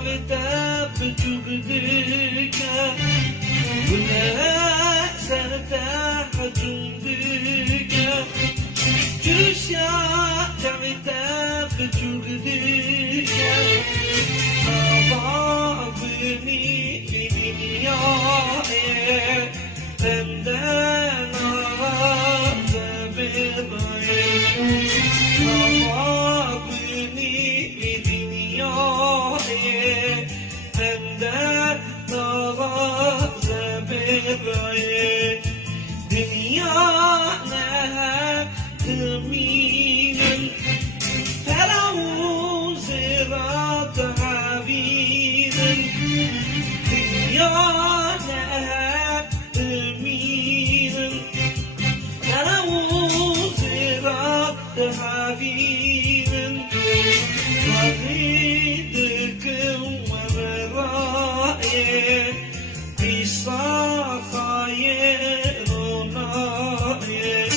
سرتب جگدگه بله سرتب جگدگه جوشیا سرتب جگدگه آبا بینی dünyaya benden ağzı bebeğim ama beni dünyaya benden ağzı bebeğim dünya ne kıminin feravuz irat havinin dünya حبيب وريدك ومرائي في صخاير ونائي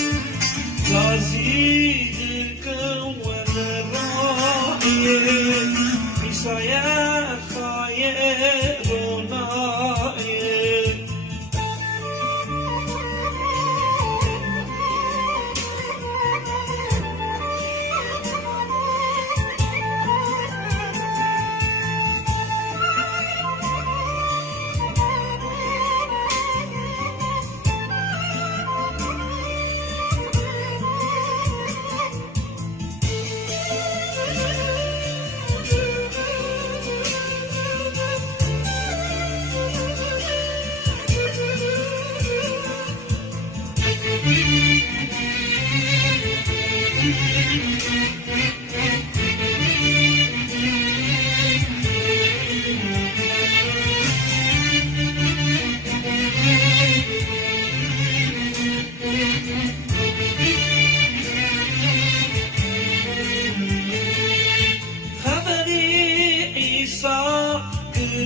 غزيدك ومرائي في صخاير ونائي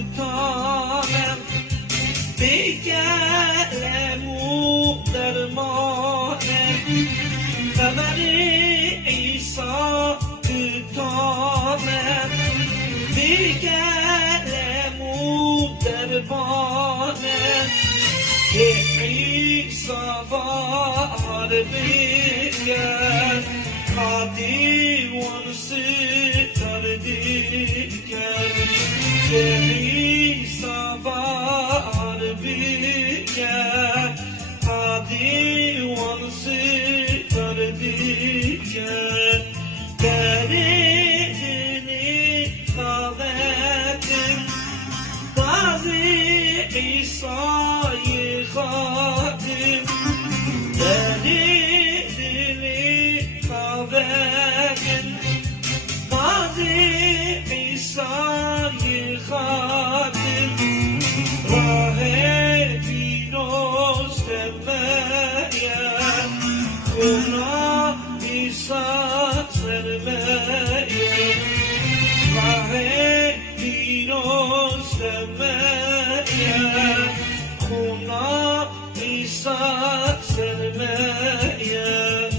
Gıtanım bir gelemu dermanım Haberi İsa gıtanım bir gelemu dermanım İsa var bir gel Hadi onu sıtardıkken İsa var bir gel Hadi onu sıtardıkken Derdini kavetim Gazi İsa'yı hatim Derdini kavetim Gazi İsa'yı hatim Raheti göstermeyen Ona İsa sermeyen Raheti göstermeyen Ona İsa sermeyen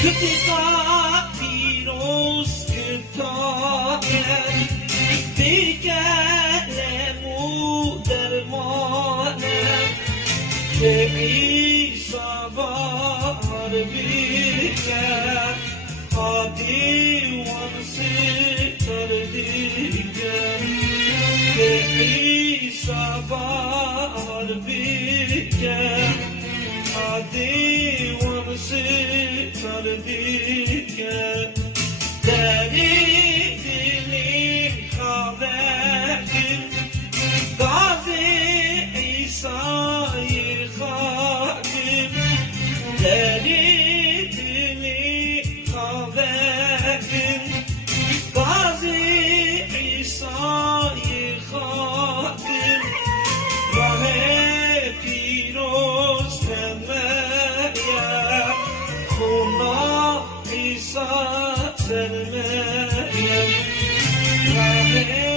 Kıtıka firoz kırtanem Bir gelemu dermanem Ke İsa var bir gel divansı tardiken ve İsa bahar biken divansı tardiken deli dilim haberim Gazi İsa'yı hakim deli Gazi İsa'yı hakim Rahe piroz temeye Kuna İsa sermeye Rahe